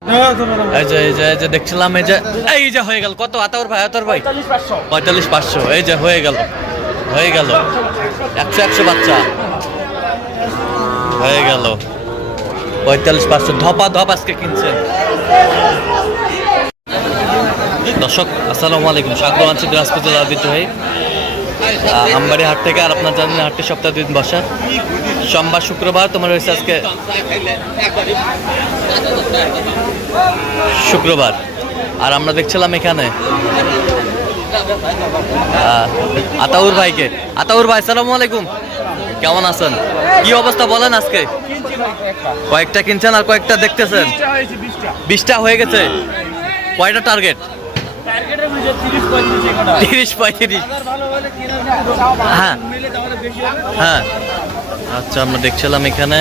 এই যে দেখছিলাম এই যে হয়ে গেল কত আতাউর ভাই 45,500 এই যে হয়ে গেল 100 বাচ্চা হয়ে গেল 45,500 ধপ আজকে কিনছেন। দর্শক আসসালামু আলাইকুম, স্বাগত আছি দিনাজপুর জেলার ঐতিহ্যবাহী আমবাড়ি হাট থেকে। আর আপনার জানেন হাটটি সপ্তাহে 2 দিন বসা, সোমবার শুক্রবার। তোমার হয়েছে আজকে শুক্রবার। আর আমরা দেখছিলাম এখানে আতাউর ভাইকে। আতাউর ভাই আসসালামু আলাইকুম, কেমন আছেন? কি অবস্থা বলেন? আজকে কয়েকটা কিনছেন আর কয়েকটা দেখতেছেন? 20টা হয়ে গেছে। কয়টা টার্গেট? 30-35। হ্যাঁ হ্যাঁ, আচ্ছা আমরা দেখছিলাম এখানে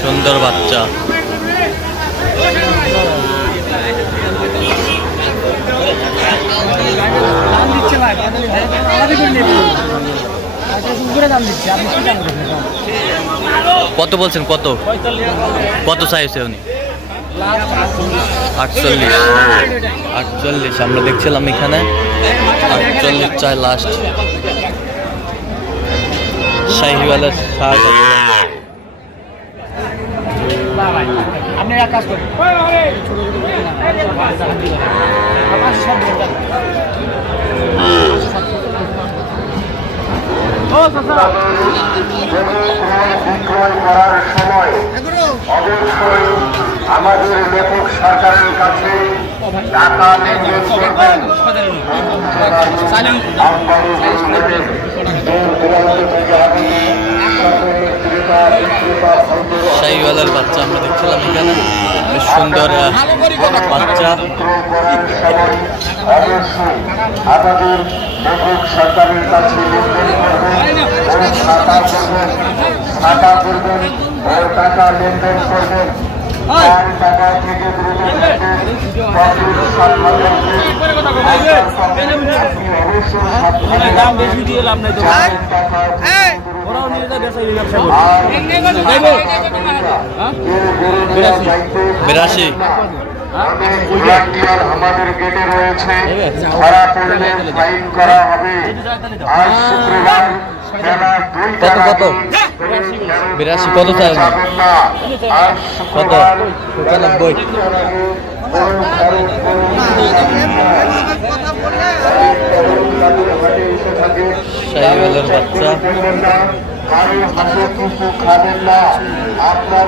সুন্দর বাচ্চা। কত বলছেন? কত চাইছে উনি? 48। আমরা দেখছিলাম এখানে 48 চাই লাস্ট। শাহিওয়ালের শার্ট অবশ্যই আমাদের লেখক সরকারের কাছে টাকা লেনদেন করবেন। শাহিওয়ালের বাচ্চা আমরা দেখছিলাম এখানে বেশ সুন্দর বাচ্চা। অবশ্যই আমাদের লেখক সরকারের কাছে লেনদেন করবেন, টাকা লেনদেন করবেন। টাকা থেকে বিরাশি আমাদের গেটে রয়েছে, ধরা পড়লে ফাইন করা হবে। আজ শুক্রবার কত 82 কত চাই? কত? 95। শাহিওয়ালের বাচ্চা খাবেন না, আপনার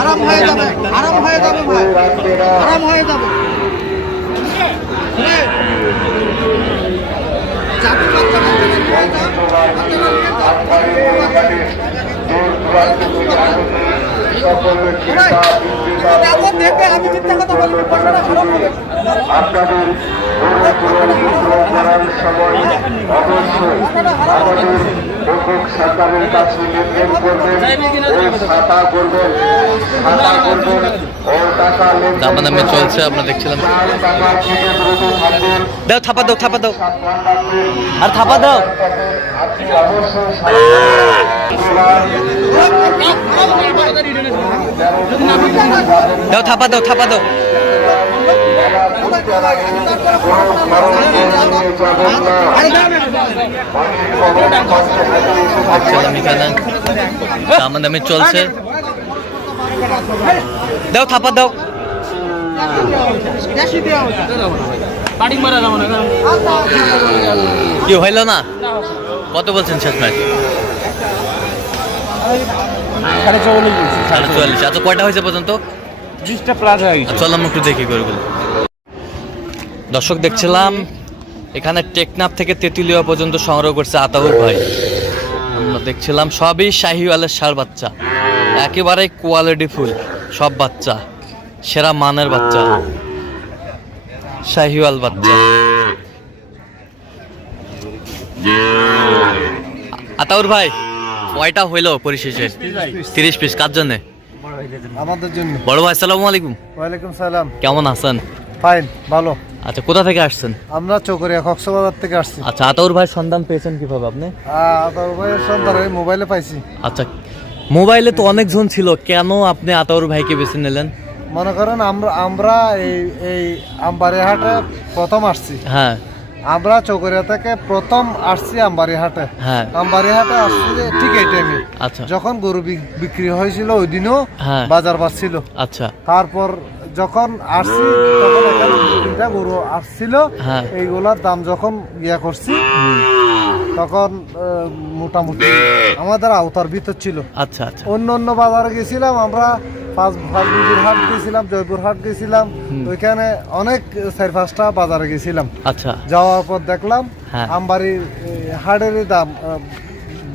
আরাম হয়ে যাবে ভাই, আরাম হয়ে যাবে। আমি মিথ্যা কথা বলবো, আপনাদের করার সময় অবশ্যই আমাদের লেখক সরকারের কাছে লেনদেন করবেন, খাতা করবেন ও টাকা দামাদামি চলছে আমরা দেখছিলাম। টাকা থেকে দ্রুত থাকবেন। দাও থাপা দাও আর থাপা দাও। আপনি অবশ্যই দাও থাপা দাও। দামাদামি চলছে। দাও থাপা দাও। কি হইল না? কত বলছেন শেষ ম্যাচ? 44। আচ্ছা কয়টা হয়েছে পর্যন্ত? 20টা প্লাস হয়ে গেছে। চল আমরা একটু দেখি করে বলি। দর্শক দেখছিলাম এখানে টেকনাফ থেকে তেঁতুলিয়া পর্যন্ত সংগ্রহ করছে আতাউর ভাই। আমরা দেখছিলাম সবই শাহিওয়ালের ষাঁড় বাচ্চা, একেবারে কোয়ালিটি ফুল সব বাচ্চা, সেরা মানের বাচ্চা, শাহিওয়াল বাচ্চা। আতাউর ভাই কয়টা হইলো পরিশেষে? 30 পিস। কার জন্য? আমাদের জন্য। বড় ভাই আসসালামু আলাইকুম। ওয়ালাইকুম সালাম। কেমন আছেন? ফাইন, ভালো। আচ্ছা, কোথা থেকে আসছেন? আমরা চকরিয়া কক্সবাজার থেকে আসছি। আচ্ছা, আতাউর ভাই সন্ধান পেয়েছেন কিভাবে আপনি? আতাউর ভাইয়ের সন্ধান ওই মোবাইলে পাইছি। আচ্ছা, মোবাইলে তো অনেকজন ছিল, কেন আপনি আতাউর ভাইকে বেছে নিলেন? মনে করেন আমরা এই আমবাড়িহাটে প্রথম আসছি। হ্যাঁ আমরা চকরিয়া থেকে প্রথম আসছি আমবাড়িহাটে। হ্যাঁ। আমবাড়িহাটে আসছি যে ঠিক এই টাইমে আচ্ছা যখন গরু বিক্রি হয়েছিল ওই দিনও হ্যাঁ। বাজার বাড়ছিল। আচ্ছা তারপর যখন আসছি তখন এখানে তিনটা গরু আসছিল। হ্যাঁ। এইগুলার দাম যখন করছি তখন মোটামুটি আমাদের আওতার ভিতর ছিল। আচ্ছা আচ্ছা অন্য অন্য বাজারে গেছিলাম আমরা, ফাঁসবিবির হাট গেছিলাম, জয়পুর হাট গেছিলাম, ওইখানে অনেক 4-5টা বাজারে গেছিলাম। আচ্ছা যাওয়ার পর দেখলাম হ্যাঁ। আমবাড়ির হাটেরই দাম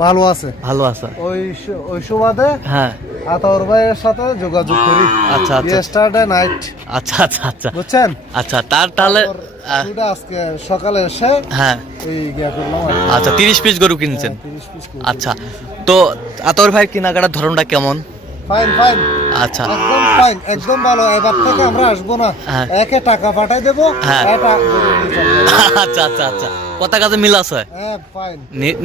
ভালো আছে। ভালো আছে। ওই সুবাদে হ্যাঁ। আতাউর ভাইয়ের সাথে যোগাযোগ করি। আচ্ছা, আচ্ছা। ইয়েস্টারডে নাইট, আচ্ছা আচ্ছা আচ্ছা বুঝছেন? আচ্ছা, তাহলে শুধু আজকে সকালে এসে হ্যাঁ। এই করলাম আর কি। আচ্ছা, 30 পিস গরু কিনছেন। 30 পিস করে। আচ্ছা, তো আতাউর ভাই কেনাকাটার ধরনটা কেমন? ফাইন ফাইন, আচ্ছা একদম ফাইন, একদম ভালো। এবার থেকে আমরা আসবো না, হ্যাঁ। একে টাকা পাঠাই দেবো। হ্যাঁ। এটা গরু নিয়ে যাবো। আচ্ছা আচ্ছা আচ্ছা, কথা কাজে মিল আছে? হ্যাঁ, ফাইন।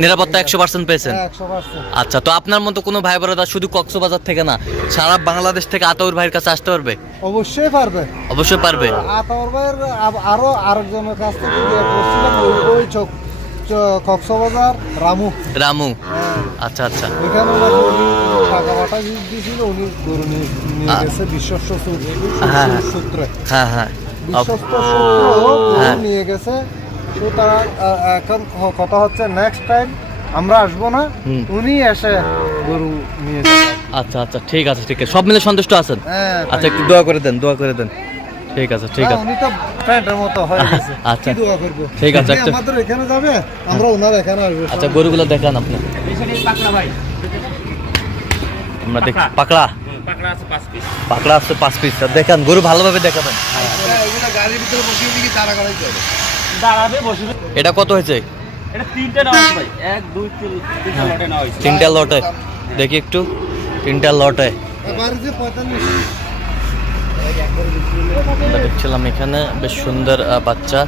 নিরাপত্তা 100% পেয়েছেন? হ্যাঁ, 100%। আচ্ছা, তো আপনার মতো কোনো ভাই বোনেরা শুধু কক্সবাজার থেকে না, সারা বাংলাদেশ থেকে আতাউর ভাইয়ের কাছে আসতে পারবে? অবশ্যই পারবে। অবশ্যই পারবে। আতাউর ভাইয়ের আরো আরেকজনের কাছ থেকে দিয়ে করছিলাম, ওই কক্সবাজার রামু। রামু। হ্যাঁ, আচ্ছা আচ্ছা ওইখানে ওনাকে উনি টাকা পাঠা দিয়েছিল, উনি গরু নিয়ে গেছে বিশ্বস্ত হ্যাঁ। সূত্রে। হ্যাঁ হ্যাঁ বিশ্বস্ত সূত্র হ্যাঁ। গরু নিয়ে গেছে। সুতরাং এখন কথা হচ্ছে নেক্সট টাইম আমরা আসবো না, উনি এসে গরু নিয়ে যাবে। আচ্ছা আচ্ছা, ঠিক আছে ঠিক আছে, সব মিলে সন্তুষ্ট আছেন? হ্যাঁ, আচ্ছা, একটু দোয়া করে দেন, দোয়া করে দেন। ঠিক আছে ঠিক আছে। উনি তো ফ্রেন্ডের মতো হয়ে গেছে। আচ্ছা। কি দোয়া করবো? ঠিক আছে, উনি একটা- আমাদের এখানে যাবে, আমরা ওনার এখানে আসবো। আচ্ছা, গরুগুলো দেখান আপনি। আমরা দেখ পাকড়া পাকড়া আছে 5 পিস। দেখান, গরু ভালোভাবে দেখাবেন। এগুলো গাড়ির ভিতরে বসিয়ে দিকে তারা করাইতে হবে। এটা কত হয়েছে? এটা 3টে নেওয়া হয়েছে ভাই, 1 2 3 3টে লটে নেওয়া হয়েছে। 3টা লটে দেখি একটু। 3টা লটে বাড়িতে 45। আমরা দেখছিলাম এখানে বেশ সুন্দর বাচ্চা।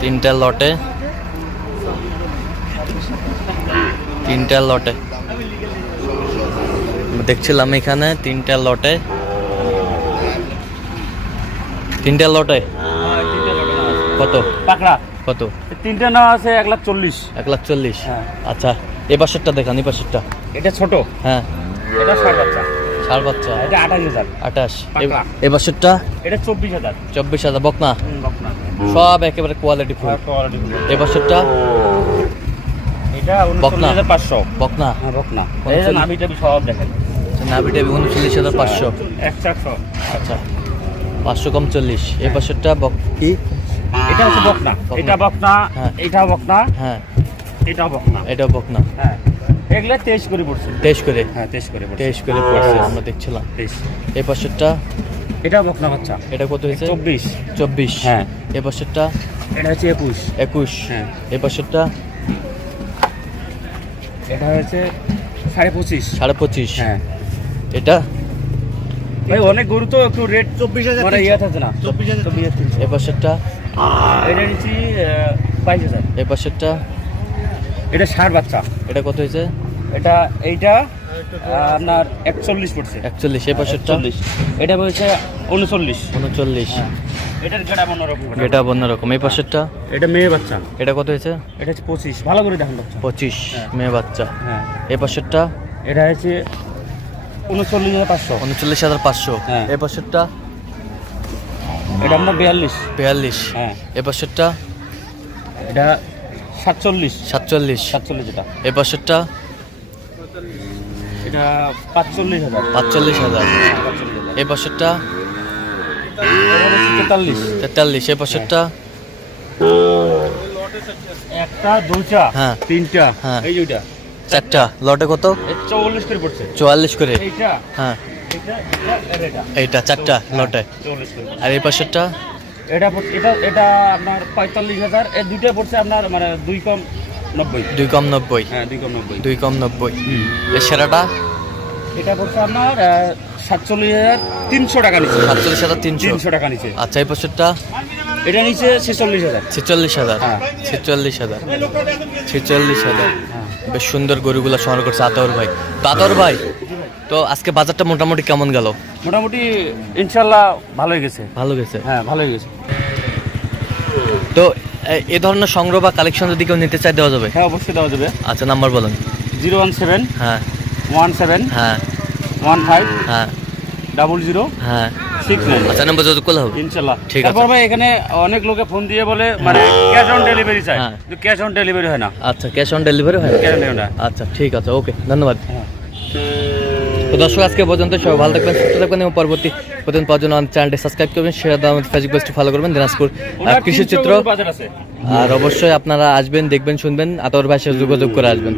3টা লটে, 3টা লটে আমরা দেখছিলাম এখানে 3টা লটে। 3টা লটে হ্যাঁ, 3টে লটে নেওয়া হয়েছে। কত পাকড়া কত? 3টে নেওয়া আছে 1,40,000। 1,40,000। হ্যাঁ। আচ্ছা, এ পাশেরটা দেখান, এই পাশেরটা। এটা ছোট, হ্যাঁ, এটা 60 বাচ্চা, ষাঁড় বাচ্চা। এটা 28,000। 28। পাকড়া। এ পাশেরটা এটা 24,000। 24,000 বকনা। বকনা। সব একেবারে কোয়ালিটি ফুল। কোয়ালিটি গুলো। এ পাশেরটা এটা বকনা। 39,500। বকনা। হ্যাঁ, বকনা। এই যে নাভি টাভি সব দেখেন। নাভিটা 39,500। 100। আচ্ছা, 500 কম 40। এই পাশেরটা কি? এটা হচ্ছে বকনা, এটা বকনা, হ্যাঁ। এটা বকনা, হ্যাঁ, এটা বকনা। এটা বকনা। হ্যাঁ, এগুলা 23 করে পড়ছে। 23 করে। হ্যাঁ, 23 করে পড়ছে। 23 করে পড়ছে, আমরা দেখছিলাম। 23। এই পাশেরটা এটা বকনা বাচ্চা, এটা কত হয়েছে? 24। 24। হ্যাঁ। এই পাশেরটা এটা হচ্ছে 21। 21। হ্যাঁ। এই পাশেরটা এটা হচ্ছে 25.5। 25.5। হ্যাঁ, এটা ভাই অনেক গরু তো একটু রেট 24,000 মানে ইয়ে থাকে না। 24,000। এই পাশেরটা এটা নিচ্ছি 22,000। এই পাশেরটা এটা 60 বাচ্চা, এটা কত হয়েছে? এটা এইটা আপনার 41 পড়ছে। 41। এই পাশেরটা 41। এটা হচ্ছে 39। 39। এটার গেটা অন্যরকম। এটা অন্যরকম। এই পাশেরটা এটা মেয়ে বাচ্চা, এটা কত হয়েছে? এটা হচ্ছে 25। ভালো করে দেখেন বাচ্চা। 25। হ্যাঁ। মেয়ে বাচ্চা। হ্যাঁ, এই পাশেরটা এটা হচ্ছে 39,500। 39,500। হ্যাঁ। এই পাশেরটা এটা আপনার 42। 42। হ্যাঁ, এই পাশেরটা এটা 47। 47। 47 এটা। এই পাশেরটা এটা 45,000। 45,000। 45,000। এই পাশেরটা এটা হচ্ছে 43। 43। এই পাশেরটা একটা, দুইটা, হ্যাঁ। তিনটা, হ্যাঁ। এই দুইটা, 4টা লটে কত? 44 করে পড়ছে। 44 করে। এইটা, হ্যাঁ, এটা, এটা, আর এটা। এইটা 4টা লটে। 44 করে। আর এই পাশেরটা এটা এটা আপনার 45,000। এই দুইটা পড়ছে আপনার মানে 2 কম 90। 2 কম 90। হ্যাঁ, 2 কম 90। 2 কম 90। এই সেরাটা এটা পড়ছে আপনার 47,300 টাকা নিচে। 47,300। 300 টাকা নিচে। আচ্ছা, এই পাশেরটা এটা নিচে 46,000। 46,000, হ্যাঁ। 46,000, 46,000। বেশ সুন্দর গরুগুলো সংগ্রহ করছে আতাউর ভাই। তো আতাউর ভাই, তো আজকে বাজারটা মোটামুটি কেমন গেল? মোটামুটি ইনশাল্লাহ ভালোই গেছে। ভালো গেছে। হ্যাঁ, ভালোই গেছে। তো এ ধরনের সংগ্রহ বা কালেকশন যদি কেউ নিতে চায় দেওয়া যাবে? হ্যাঁ, অবশ্যই দেওয়া যাবে। আচ্ছা, নাম্বার বলেন। 017 হ্যাঁ 17 হ্যাঁ 15 হ্যাঁ 00 হ্যাঁ 69। আচ্ছা, নাম্বার যত করলে হবে। ইনশাল্লাহ। ঠিক আছে। তারপর ভাই এখানে অনেক লোকে ফোন দিয়ে বলে মানে ক্যাশ অন ডেলিভারি চায়, হ্যাঁ। কিন্তু ক্যাশ অন ডেলিভারি হয় না। আচ্ছা, ক্যাশ অন ডেলিভারি হয়? Cash on delivery. আচ্ছা, ঠিক আছে, ওকে, ধন্যবাদ। হ্যাঁ। তো দর্শক, আজকে পর্যন্ত সবাই ভালো থাকবেন, সুস্থ থাকবেন এবং পরবর্তী প্রতিদিন পাওয়ার জন্য আমাদের চ্যানেলটি সাবস্ক্রাইব করবেন, সেটা আমাদের ফেসবুক পেজটি ফলো করবেন, দিনাজপুর কৃষি চিত্র। বাজার আছে। আর অবশ্যই আপনারা আসবেন, দেখবেন, শুনবেন, আতাউর ভাইয়ের সাথে যোগাযোগ করে আসবেন।